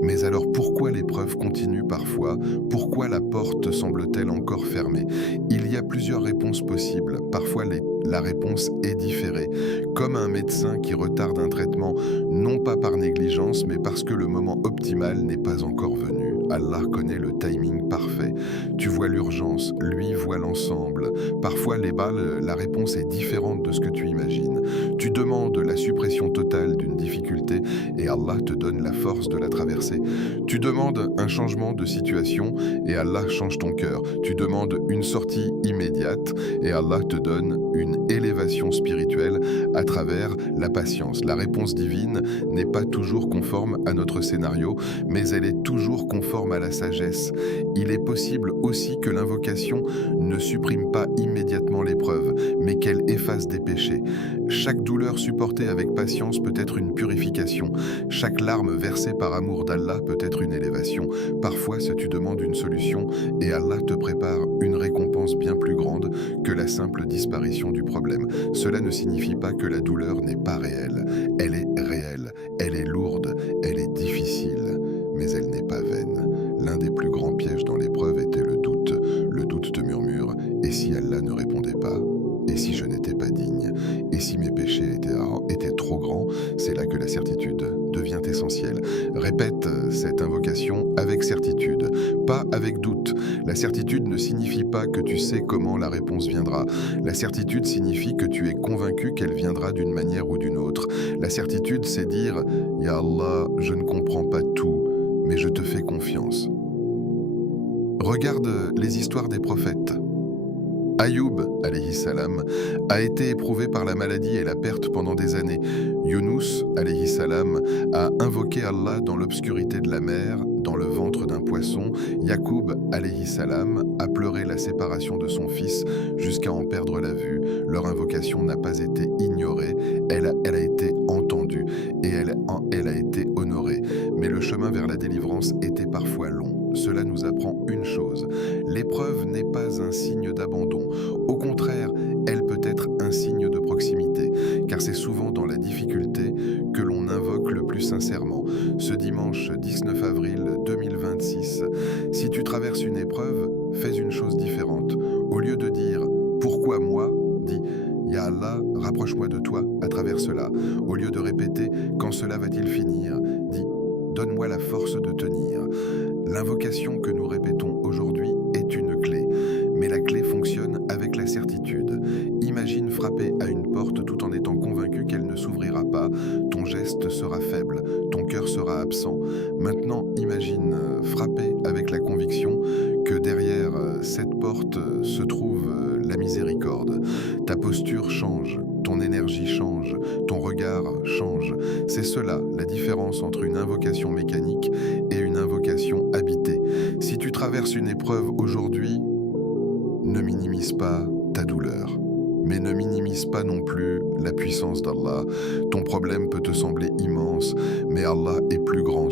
Mais alors pourquoi l'épreuve continue parfois? Pourquoi la porte semble-t-elle encore fermée? Il y a plusieurs réponses possibles. Parfois la réponse est différée, comme un médecin qui retarde un traitement, non pas par négligence, mais parce que le moment optimal n'est pas encore venu. Allah connaît le timing parfait. Tu vois l'urgence, lui voit l'ensemble. Parfois, la réponse est différente de ce que tu imagines. Tu demandes la suppression totale d'une difficulté et Allah te donne la force de la traverser. Tu demandes un changement de situation et Allah change ton cœur. Tu demandes une sortie immédiate et Allah te donne une élévation spirituelle à travers la patience. La réponse divine n'est pas toujours conforme à notre scénario, mais elle est toujours conforme à la sagesse. Il est possible aussi que l'invocation ne supprime pas immédiatement l'épreuve, mais qu'elle efface des péchés. Chaque douleur supportée avec patience peut être une purification. Chaque larme versée par amour d'Allah peut être une élévation. Parfois, si tu demandes une solution et Allah te prépare une récompense bien plus grande que la simple disparition du problème. Cela ne signifie pas que la douleur n'est pas réelle. Elle est réelle, elle est lourde, elle est difficile, mais elle n'est pas vaine. L'un des plus grands pièges dans l'épreuve était le doute. Le doute te murmure « Et si Allah ne répondait pas ? Et si je n'étais pas digne ? Et si mes péchés étaient trop grands ?» C'est là que la certitude devient essentielle. Répète cette invocation avec certitude, pas avec doute. La certitude ne signifie pas que tu sais comment la réponse viendra. La certitude signifie que tu es convaincu qu'elle viendra d'une manière ou d'une autre. La certitude, c'est dire « Ya Allah, je ne comprends pas tout, mais je te fais confiance. » Regarde les histoires des prophètes. Ayoub, alayhi salam, a été éprouvé par la maladie et la perte pendant des années. Younous, alayhi salam, a invoqué Allah dans l'obscurité de la mer, dans le ventre d'un poisson. Yacoub, alayhi salam, a pleuré la séparation de son fils jusqu'à en perdre la vue. Leur invocation n'a pas été ignorée, elle a été entendue et elle a été honorée. Mais le chemin vers la délivrance était parfois long. Cela nous apprend une chose, l'épreuve n'est pas un signe d'abandon. Au contraire, elle peut être un signe de proximité, car c'est souvent dans la difficulté que l'on invoque le plus sincèrement. Ce dimanche 19 avril 2026, si tu traverses une épreuve, fais une chose différente. Au lieu de dire « Pourquoi moi ?», dis « Ya Allah, rapproche-moi de toi à travers cela ». Au lieu de répéter « Quand cela va-t-il finir ?», dis « Donne-moi la force de tenir ». L'invocation que nous répétons aujourd'hui est une clé, mais la clé fonctionne avec la certitude. Imagine frapper à une porte tout en étant convaincu qu'elle ne s'ouvrira pas. Ton geste sera faible, ton cœur sera absent. Maintenant, imagine frapper avec la conviction que derrière C'est cela, la différence entre une invocation mécanique et une invocation habitée. Si tu traverses une épreuve aujourd'hui, ne minimise pas ta douleur. Mais ne minimise pas non plus la puissance d'Allah. Ton problème peut te sembler immense, mais Allah est plus grand.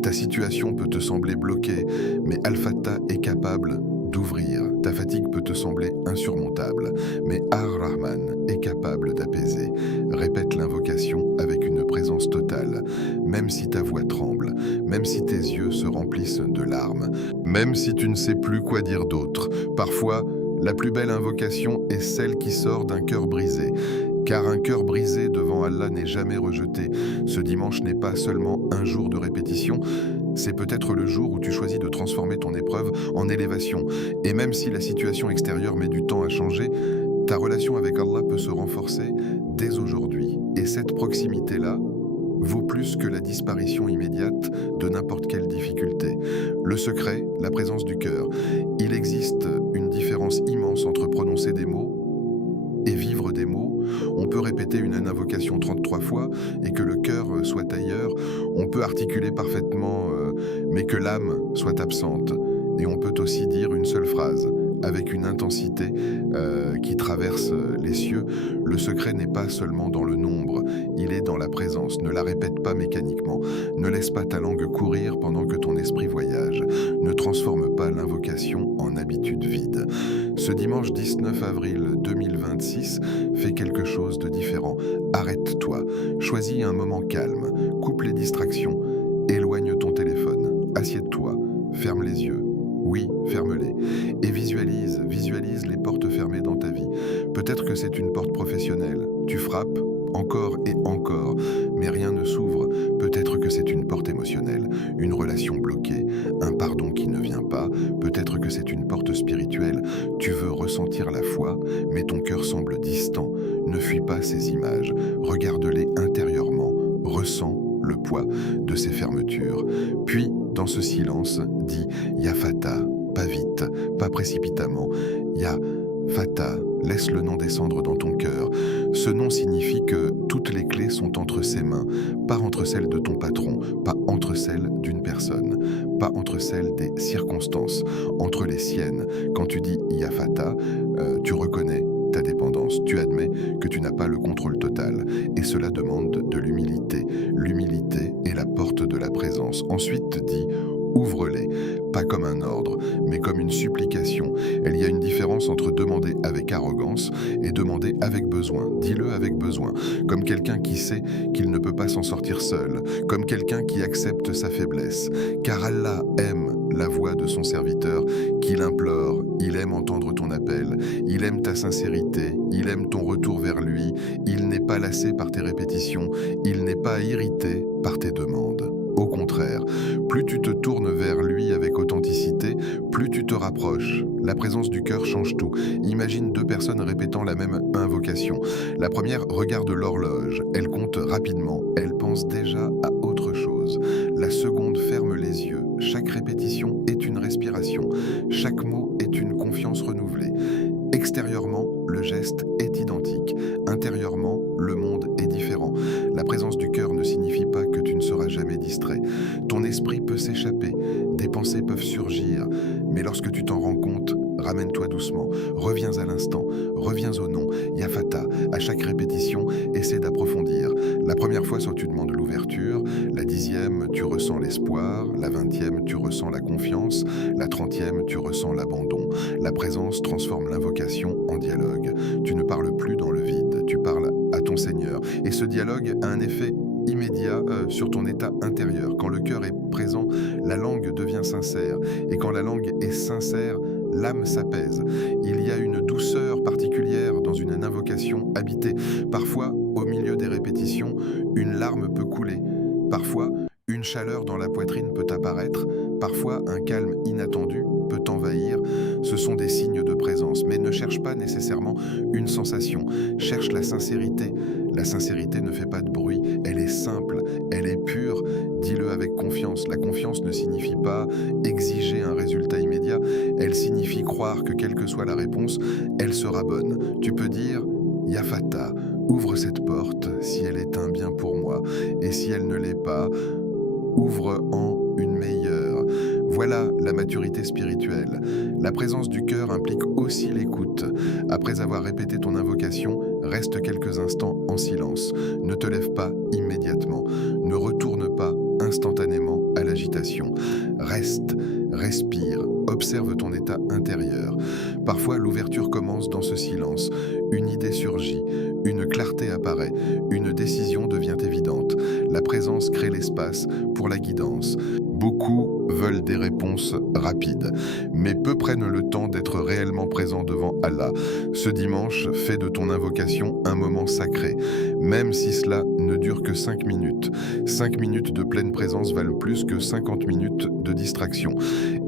Ta situation peut te sembler bloquée, mais Al-Fattah est capable d'ouvrir. Ta fatigue peut te sembler insurmontable, mais Ar-Rahman est capable d'apaiser. Répète l'invocation avec une présence totale, même si ta voix tremble, même si tes yeux se remplissent de larmes, même si tu ne sais plus quoi dire d'autre. Parfois, la plus belle invocation est celle qui sort d'un cœur brisé, car un cœur brisé devant Allah n'est jamais rejeté. Ce dimanche n'est pas seulement un jour de répétition, c'est peut-être le jour où tu choisis de transformer ton épreuve en élévation. Et même si la situation extérieure met du temps à changer, ta relation avec Allah peut se renforcer dès aujourd'hui. Et cette proximité-là vaut plus que la disparition immédiate de n'importe quelle difficulté. Le secret, la présence du cœur. Il existe une différence immense entre prononcer des mots et vivre des mots. On peut répéter une invocation 33 fois et que le cœur soit ailleurs. On peut articuler parfaitement, mais que l'âme soit absente. Et on peut aussi dire une seule phrase avec une intensité qui traverse les cieux. Le secret n'est pas seulement dans le nombre, il est dans la présence. Ne la répète pas mécaniquement. Ne laisse pas ta langue courir pendant que ton esprit voyage. Ne transforme pas l'invocation en habitude vide. Ce dimanche 19 avril 2026, fais quelque chose de différent. Arrête-toi. Choisis un moment calme. Coupe les distractions. Éloigne ton téléphone. Assieds-toi. Ferme les yeux. Oui, ferme-les. Et visualise les portes fermées dans ta vie. Peut-être que c'est une porte professionnelle. Tu frappes encore et encore, mais rien ne s'ouvre. Peut-être que c'est une porte émotionnelle, une relation bloquée, un pardon qui ne vient pas. Peut-être que c'est une porte spirituelle. Tu veux ressentir la foi, mais ton cœur semble distant. Ne fuis pas ces images. Regarde-les intérieurement. Ressens le poids de ces fermetures. Puis, dans ce silence, dis Ya Fatah, pas vite, pas précipitamment. Ya Fatah, laisse le nom descendre dans ton cœur. Ce nom signifie que toutes les clés sont entre ses mains, pas entre celles de ton patron, pas entre celles d'une personne, pas entre celles des circonstances, entre les siennes. Quand tu dis Ya Fatah, tu reconnais ta dépendance. Tu admets que tu n'as pas le contrôle total. Et cela demande de l'humilité. L'humilité est la porte de la présence. Ensuite, dis ouvre-les, pas comme un ordre, mais comme une supplication. Il y a une différence entre demander avec arrogance et demander avec besoin. Dis-le avec besoin, comme quelqu'un qui sait qu'il ne peut pas s'en sortir seul, comme quelqu'un qui accepte sa faiblesse. Car Allah aime la voix de son serviteur, qu'il implore, il aime entendre ton appel, il aime ta sincérité, il aime ton retour vers lui, il n'est pas lassé par tes répétitions, il n'est pas irrité par tes demandes. Au contraire, plus tu te tournes vers lui avec authenticité, plus tu te rapproches. La présence du cœur change tout. Imagine deux personnes répétant la même invocation. La première regarde l'horloge, elle compte rapidement, elle pense déjà à autre chose. La seconde ferme les yeux. Chaque répétition est une respiration, chaque mot est une confiance renouvelée. Extérieurement, le geste est identique. Intérieurement, le monde est différent. La présence du cœur ne signifie pas que tu ne seras jamais distrait. Ton esprit peut s'échapper, des pensées peuvent surgir, mais lorsque tu t'en rends compte, ramène-toi doucement, reviens à l'instant, reviens au nom, Ya Fatah. À chaque répétition, essaie d'approfondir. La première fois, soit tu demandes l'ouverture, la 10e, tu ressens l'espoir, la 20e, tu ressens la confiance, la 30e, tu ressens l'abandon. La présence transforme l'invocation en dialogue. Tu ne parles plus dans le vide, tu parles à ton Seigneur. Et ce dialogue a un effet immédiat sur ton état intérieur. Quand le cœur est présent, la langue devient sincère. Et quand la langue est sincère, l'âme s'apaise. Il y a une douceur particulière dans une invocation habitée. Parfois, au milieu des répétitions, une larme peut couler. Parfois, une chaleur dans la poitrine peut apparaître. Parfois, un calme inattendu peut t'envahir. Ce sont des signes de présence. Mais ne cherche pas nécessairement une sensation. Cherche la sincérité. La sincérité ne fait pas de bruit. Elle est simple, elle est pure. Dis-le avec confiance. La confiance ne signifie pas exiger un résultat immédiat. Elle signifie croire que quelle que soit la réponse, elle sera bonne. Tu peux dire Ya Fatah, Ouvre cette porte si elle est un bien pour moi, et si elle ne l'est pas, ouvre-en une meilleure. Voilà la maturité spirituelle. La présence du cœur implique aussi l'écoute. Après avoir répété ton invocation, reste quelques instants en silence. Ne te lève pas immédiatement. Ne retourne pas instantanément à l'agitation. Reste, respire, observe ton état intérieur. Parfois, l'ouverture commence dans ce silence. Une idée surgit, une clarté apparaît, une décision devient évidente. La présence crée l'espace pour la guidance. Beaucoup veulent des réponses rapides, mais peu prennent le temps d'être réellement présents devant Allah. Ce dimanche, fais de ton invocation un moment sacré, même si cela ne dure que 5 minutes. 5 minutes de pleine présence valent plus que 50 minutes de distraction.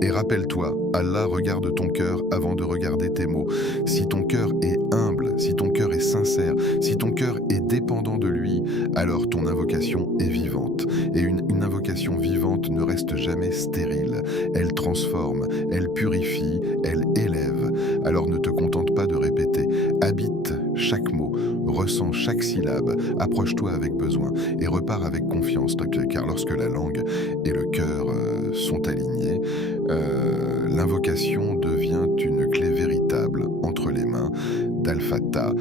Et rappelle-toi, Allah regarde ton cœur avant de regarder tes mots. Si ton cœur est humble, si ton cœur est sincère, si ton cœur est dépendant de lui, alors ton invocation est vivante. Et une invocation vivante ne reste jamais stérile. Elle transforme, elle purifie, elle élève. Alors ne te contente pas de répéter. Habite chaque mot, ressens chaque syllabe, approche-toi avec besoin et repars avec confiance. Car lorsque la langue et le cœur sont alignés, l'invocation devient une clé véritable entre les mains d'Al-Fattah.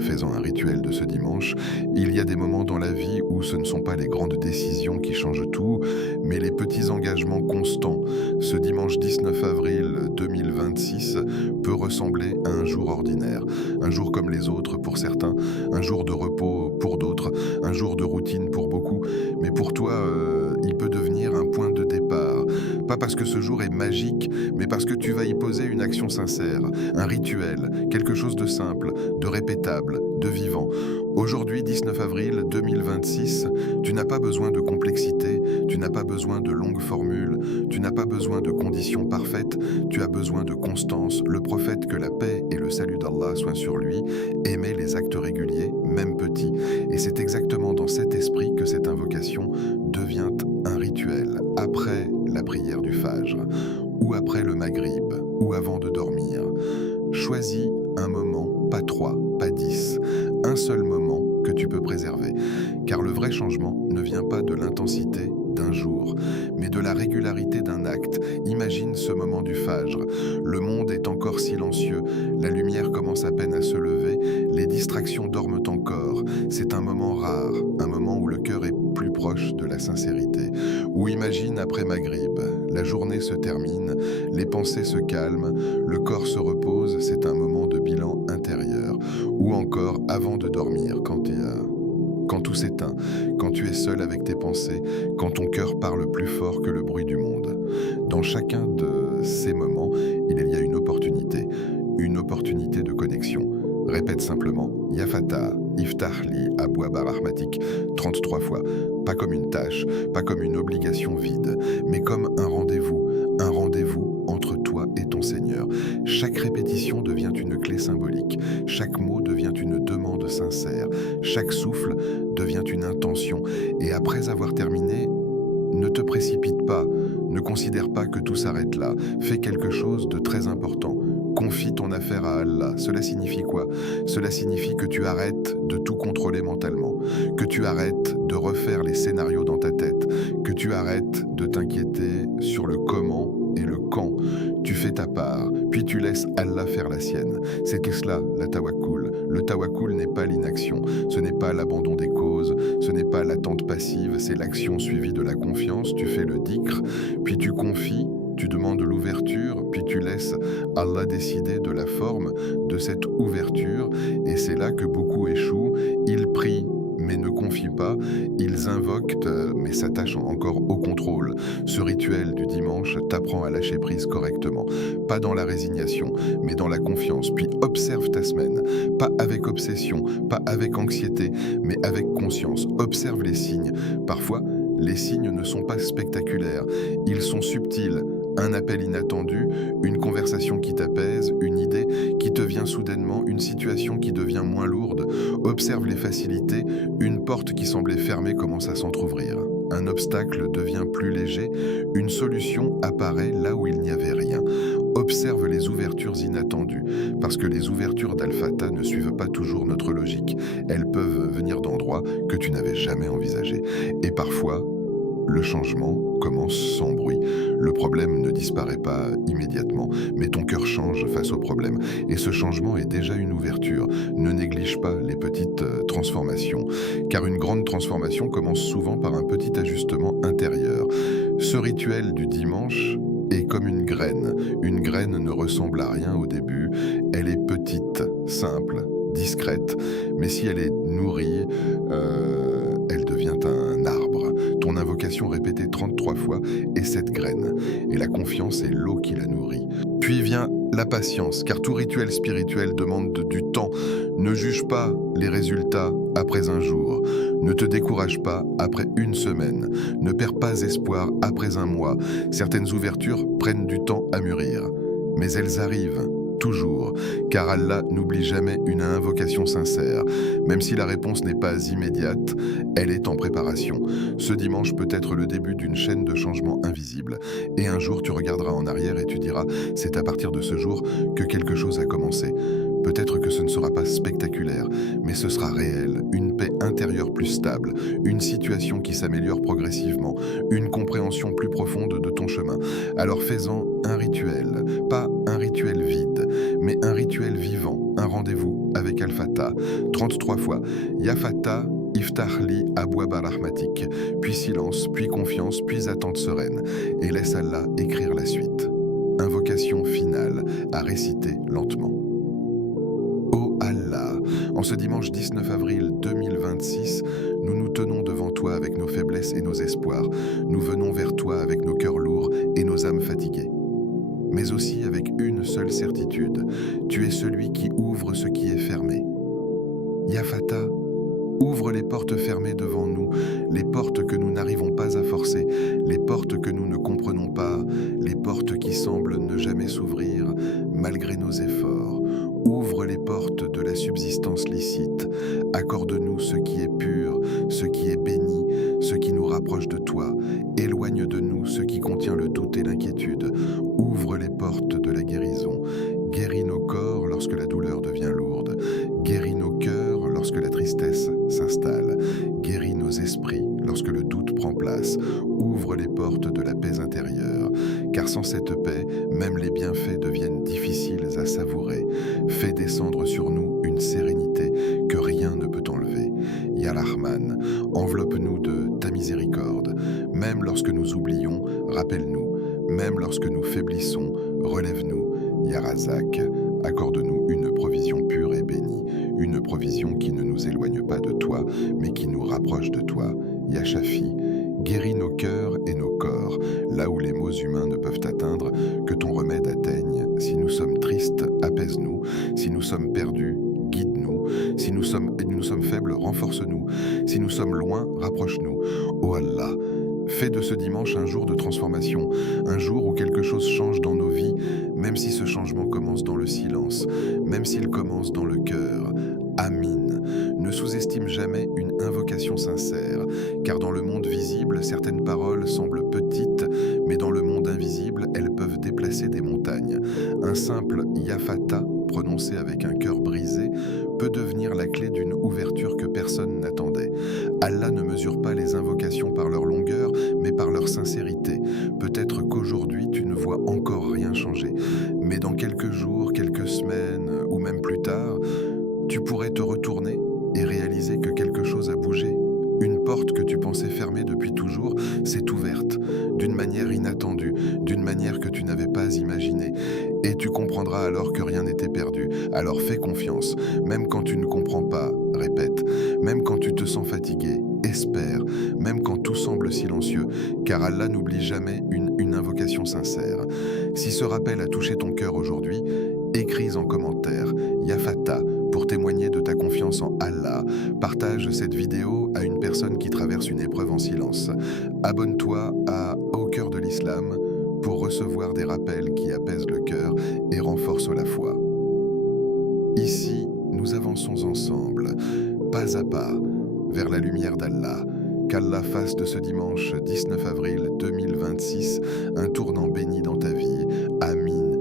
Faisant un rituel de ce dimanche, il y a des moments dans la vie où ce ne sont pas les grandes décisions qui changent tout, mais les petits engagements constants. Ce dimanche 19 avril 2026 peut ressembler à un jour ordinaire, un jour comme les autres pour certains, un jour de repos pour d'autres, un jour de routine pour beaucoup, mais pour toi, il peut devenir un point de départ. Pas parce que ce jour est magique, mais parce que tu vas y poser une action sincère, un rituel, quelque chose de simple, de répétable, de vivant. Aujourd'hui, 19 avril 2026, tu n'as pas besoin de complexité, tu n'as pas besoin de longues formules, tu n'as pas besoin de conditions parfaites, tu as besoin de constance. Le prophète, que la paix et le salut d'Allah soient sur lui, aimait les actes réguliers, même petits. Et c'est exactement dans cet esprit que cette invocation devient un rituel, après la prière du Fajr, ou après le Maghrib, ou avant de dormir. Choisis un moment, pas 3, pas 10, un seul moment que tu peux préserver. Car le vrai changement ne vient pas de l'intensité d'un jour, mais de la régularité d'un acte. Imagine ce moment du Fajr. Le monde est encore silencieux, la lumière commence à peine à se lever, les distractions dorment encore. C'est un moment rare, un moment où le cœur est plus proche de la sincérité. Ou imagine après Maghrib, la journée se termine, les pensées se calment, le corps se repose, c'est un moment de bilan intérieur. Ou encore avant de dormir, quand tout s'éteint, quand tu es seul avec tes pensées, quand ton cœur parle plus fort que le bruit du monde. Dans chacun de ces moments, il y a une opportunité de connexion. Répète simplement « Ya Fatah, Iftah li Abwaba Rahmatik » 33 fois. Pas comme une tâche, pas comme une obligation vide, mais comme un rendez-vous entre toi et ton Seigneur. Chaque répétition devient une clé symbolique, chaque mot devient une demande sincère, chaque souffle devient une intention. Et après avoir terminé, ne te précipite pas, ne considère pas que tout s'arrête là. Fais quelque chose de très important. Confie ton affaire à Allah. Cela signifie quoi? Cela signifie que tu arrêtes de tout contrôler mentalement, que tu arrêtes de refaire les scénarios dans ta tête, que tu arrêtes de t'inquiéter sur le comment et le quand. Tu fais ta part, puis tu laisses Allah faire la sienne. C'est cela, la tawakkul. Le tawakkul n'est pas l'inaction, ce n'est pas l'abandon des causes, ce n'est pas l'attente passive, c'est l'action suivie de la confiance. Tu fais le dhikr, puis tu confies, tu demandes l'ouverture, puis tu laisses Allah décider de la forme de cette ouverture. Et c'est là que beaucoup échouent. Ils prient, mais ne confient pas. Ils invoquent, mais s'attachent encore au contrôle. Ce rituel du dimanche t'apprend à lâcher prise correctement. Pas dans la résignation, mais dans la confiance. Puis observe ta semaine. Pas avec obsession, pas avec anxiété, mais avec conscience. Observe les signes. Parfois, les signes ne sont pas spectaculaires. Ils sont subtils. Un appel inattendu, une conversation qui t'apaise, une idée qui te vient soudainement, une situation qui devient moins lourde. Observe les facilités, une porte qui semblait fermée commence à s'entrouvrir. Un obstacle devient plus léger, une solution apparaît là où il n'y avait rien. Observe les ouvertures inattendues, parce que les ouvertures d'Al-Fatah ne suivent pas toujours notre logique. Elles peuvent venir d'endroits que tu n'avais jamais envisagés. Et parfois, le changement commence sans bruit. Le problème ne disparaît pas immédiatement, mais ton cœur change face au problème. Et ce changement est déjà une ouverture. Ne néglige pas les petites transformations, car une grande transformation commence souvent par un petit ajustement intérieur. Ce rituel du dimanche est comme une graine. Une graine ne ressemble à rien au début. Elle est petite, simple, discrète, mais si elle est nourrie, elle devient un arbre. Ton invocation répétée 33 fois est cette graine, et la confiance est l'eau qui la nourrit. Puis vient la patience, car tout rituel spirituel demande du temps. Ne juge pas les résultats après un jour. Ne te décourage pas après une semaine. Ne perds pas espoir après un mois. Certaines ouvertures prennent du temps à mûrir, mais elles arrivent. Toujours, car Allah n'oublie jamais une invocation sincère. Même si la réponse n'est pas immédiate, elle est en préparation. Ce dimanche peut être le début d'une chaîne de changements invisibles. Et un jour, tu regarderas en arrière et tu diras, c'est à partir de ce jour que quelque chose a commencé. Peut-être que ce ne sera pas spectaculaire, mais ce sera réel, une paix intérieure plus stable, une situation qui s'améliore progressivement, une compréhension plus profonde de ton chemin. Alors fais-en un rituel, pas un rituel vide, mais un rituel vivant, un rendez-vous avec Al-Fatah. 33 fois, Ya Fatah, Iftah li abwaba rahmatik, puis silence, puis confiance, puis attente sereine, et laisse Allah écrire la suite. Invocation finale à réciter lentement. Ô Allah, en ce dimanche 19 avril 2026, nous nous tenons devant toi avec nos faiblesses et nos espoirs. Nous venons vers toi avec nos cœurs lourds et nos âmes fatiguées. Mais aussi avec une seule certitude, tu es celui qui ouvre ce qui est fermé. Ya Fatah, ouvre les portes fermées devant nous, les portes que nous n'arrivons pas à forcer, les portes que nous ne comprenons pas, les portes qui semblent ne jamais s'ouvrir malgré nos efforts. Ouvre les portes de la subsistance licite, accorde-nous ce qui est pur, ce qui est béni, ce qui nous rapproche de toi, éloigne de nous ce qui contient le doute et l'inquiétude. Ouvre les portes de la guérison, guéris nos corps lorsque la douleur devient lourde, guéris nos cœurs lorsque la tristesse s'installe, guéris nos esprits lorsque le doute prend place, ouvre les portes de la paix intérieure, car sans cette paix, même les bienfaits deviennent difficiles à savourer. Fais descendre sur nous une sérénité que rien ne peut enlever. Ya Rahman, enveloppe-nous de ta miséricorde. Même lorsque nous oublions, rappelle-nous. Même lorsque nous faiblissons, relève-nous. Ya Razak, accorde-nous une provision pure et bénie, une provision qui ne nous éloigne pas de toi, mais qui nous rapproche de toi. Ya Shafi, guéris nos cœurs et nos corps, là où les maux humains ne peuvent atteindre, que ton remède atteigne. Si nous sommes tristes, apaise-nous. Si nous sommes perdus, guide-nous. Si nous sommes faibles, renforce-nous. Si nous sommes loin, rapproche-nous. Ô Allah, fais de ce dimanche un jour de transformation, un jour où quelque chose change dans nos vies, même si ce changement commence dans le silence, même s'il commence dans le cœur. Amin. Ne sous-estime jamais une invocation sincère, car dans le monde visible, certaines paroles semblent petites, mais dans le monde invisible, elles peuvent déplacer des montagnes. Un simple Ya Fatah, prononcé avec un cœur brisé, peut devenir la clé d'une ouverture que personne n'attendait. Allah ne mesure pas les invocations par leur longueur, mais par leur sincérité. Peut-être qu'aujourd'hui, tu ne vois encore rien changer, mais dans quelques jours, quelques semaines, ou même plus tard, tu pourrais te retourner et réaliser que quelque chose a bougé. Une porte que tu pensais fermée depuis toujours s'est ouverte, d'une manière inattendue, d'une manière que tu n'avais pas imaginée. Et tu comprendras alors que rien n'était perdu. Alors fais confiance, même quand tu ne comprends pas, répète, même quand tu te sens fatigué, espère, même quand tout semble silencieux, car Allah n'oublie jamais une invocation sincère. Si ce rappel a touché ton cœur aujourd'hui, écris en commentaire Ya Fatah pour témoigner de ta confiance en Allah. Partage cette vidéo à une personne qui traverse une épreuve en silence. Abonne-toi à Au cœur de l'Islam pour recevoir des rappels qui apaisent le cœur et renforcent la foi. Ici, nous avançons ensemble, pas à pas, vers la lumière d'Allah. Qu'Allah fasse de ce dimanche 19 avril 2026 un tournant béni dans ta vie. Amin.